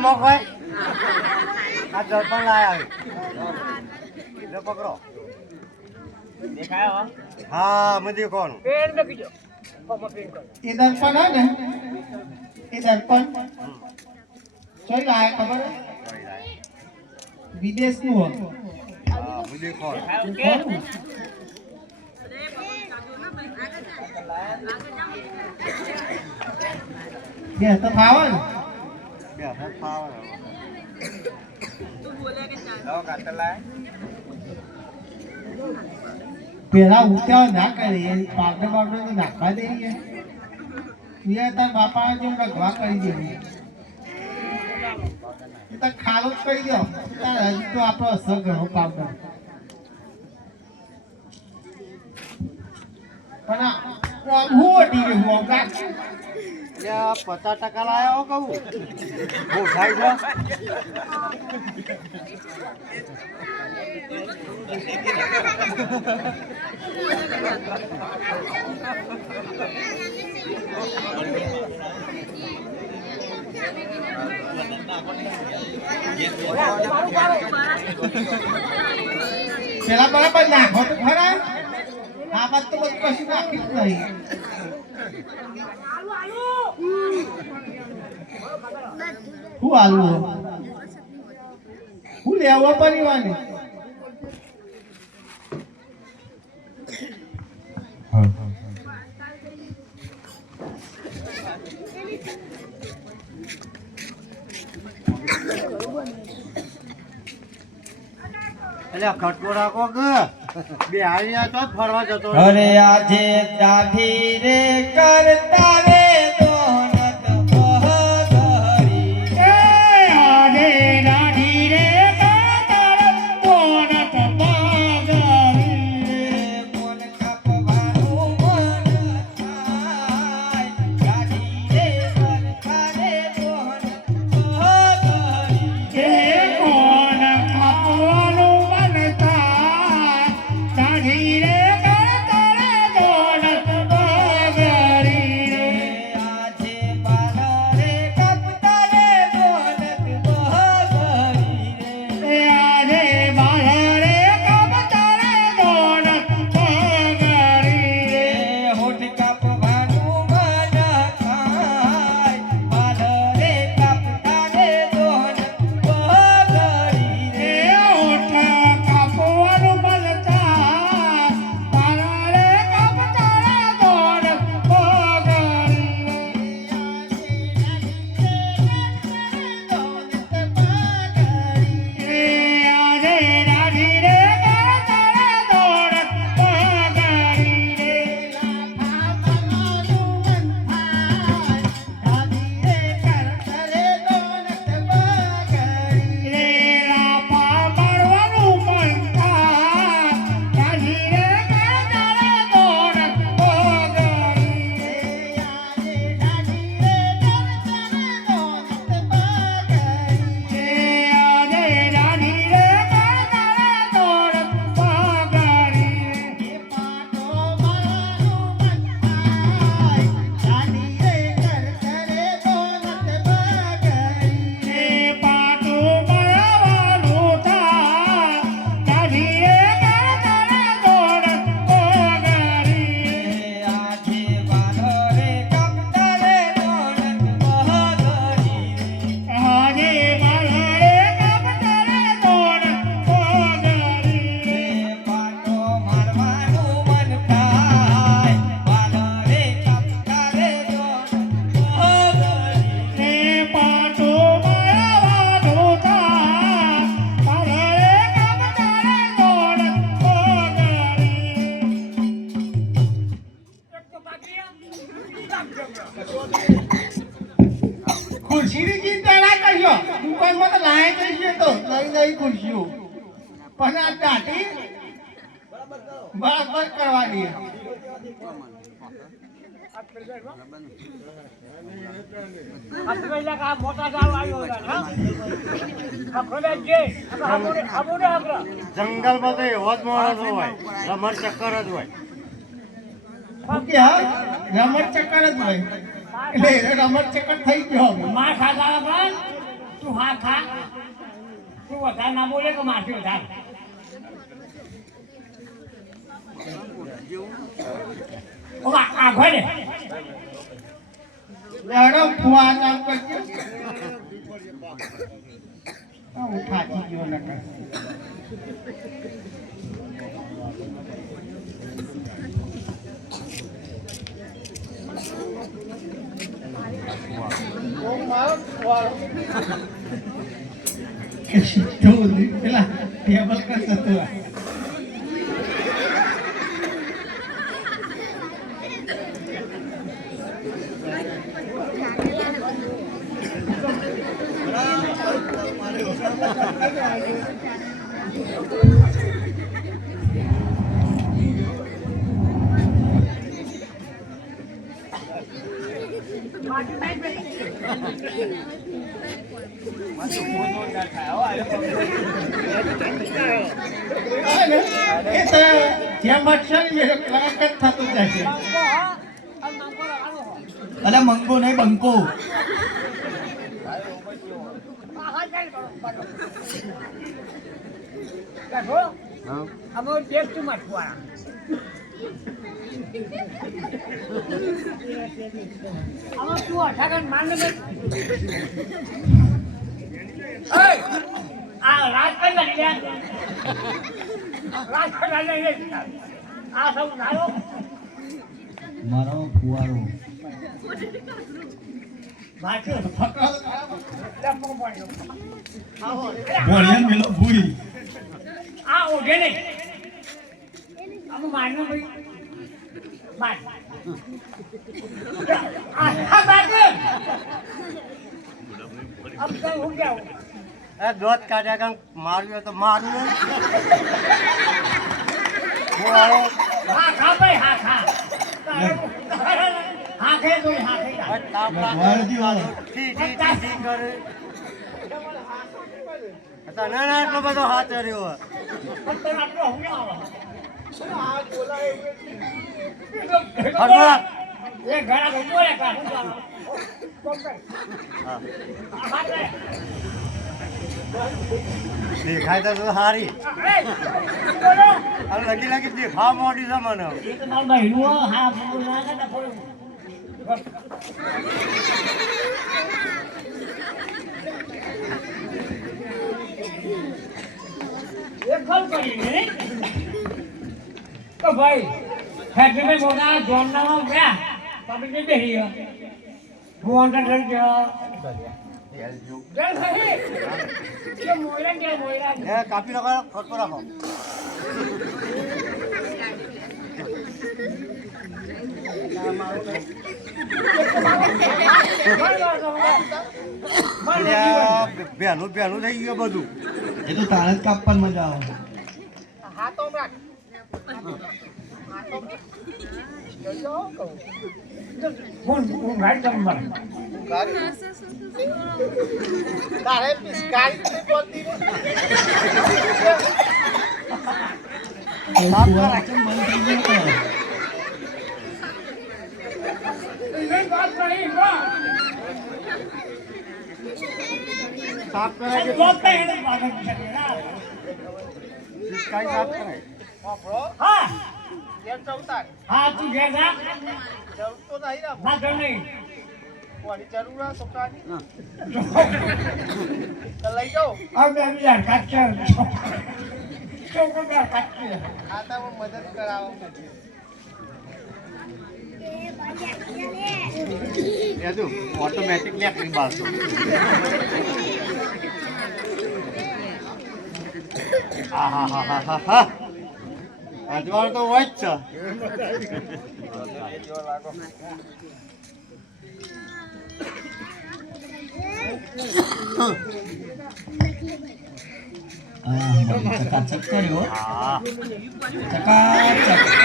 મોકવાય આ દર્પણ લાયા લે પકડો દેખાયો હા મજી કોણ પેન મે કીજો એ દર્પણ હે ને એ દર્પણ સોઈ લાયા ખબર વિદેશ નું હો હા મજી કોણ બે તો ફાવન બે તો ફાવન તું બોલે કે ચાલ લો કાતર લાય પેલા ઉઠ્યા ના કરીએ પાવડર પાવડર તો નાખવા દઈએ એ તાર બાપા જો રગવા કરી દેવી એ તો ખાલો જ કરી દો તાર હજી તો આપણો અસર ઘણો પાવડર પણ હું વટી ગયું મોગા 50% લાયો કહું બહુ થાય છે પેલા બરાબર નાખો તો ખરા આ વાત તો બધું કશું નાખી જ નહીં હું હાલવું હું લેવા પરિવારને એટલે ખટકો રાખો કે બે હારી તો ફરવા જતો અરે આજે દાઢી રે કરતા રે ખુરશીની ચિંતા ના કરજો દુકાનમાં તો લાયા જઈએ તો નવી ખુરશીઓ પણ આ દાઢી બરાબર કરવાની જંગલમાં તો એવો જ માણસ હોય રમણ ચક્કર જ હોય રમણ ચક્કર જ હોય એટલે રમત ચકર થઈ ગયો હવે. માર ખાધા પણ તું હા ખા તું વધારે ના બોલે કે મારથી વધારે આગળ લડો ફુવા કામ કરજો. હું થાકી ગયો નકર. પેલા ટેબલ કરતો હતો. અલે મંગો નહીં બંકો મારો ફુવારો બોલિયન મેલો ભૂઈ આ ઓઢે નહીં આમ મારનો ભાઈ માર આ બાગ અબ તો હો ગયા દોત કાઢ્યા કામ માર્યો તો માર્યું હા ખા ભાઈ હા ખા હા ખે તો હા ખે ના ના એટલો બધો હાથ રહ્યો દેખાય તો સારી લગી લગી દેખાવ મોટી છે મને તો ભાઈ ફેક્ટરી में मोटा जोड़ना हो गया पब्लिक में बेही है वो अंदर चल गया चल भाई ये मोइरा એ કાપી નાખો ખોટો રાખો બેનું બેનું થઈ ગયું બધું એ તો તાણે જ કાપવાની મજા આવે हाथों में હું ગાડી જમવા તારે પિસ્કારી બોલતી સાફ કરે પિસ્કારી સાફ કરે હા કેમ ચૌતાર હા તું ઘેર જા જરૂર તો નહીં ના જરૂર નહીં કોની જરૂર આ છોકરાની તો લઈ જાઓ अब मैं भी हरकत कर क्यों को मैं हरकत की ખાતામાં મદદ કરાવો એ તો ઓટોમેટિક લેખની બાજુ આહાહાહાહા અજવાળ તો હોય જ છે ચકાચક કર્યો ચકાચક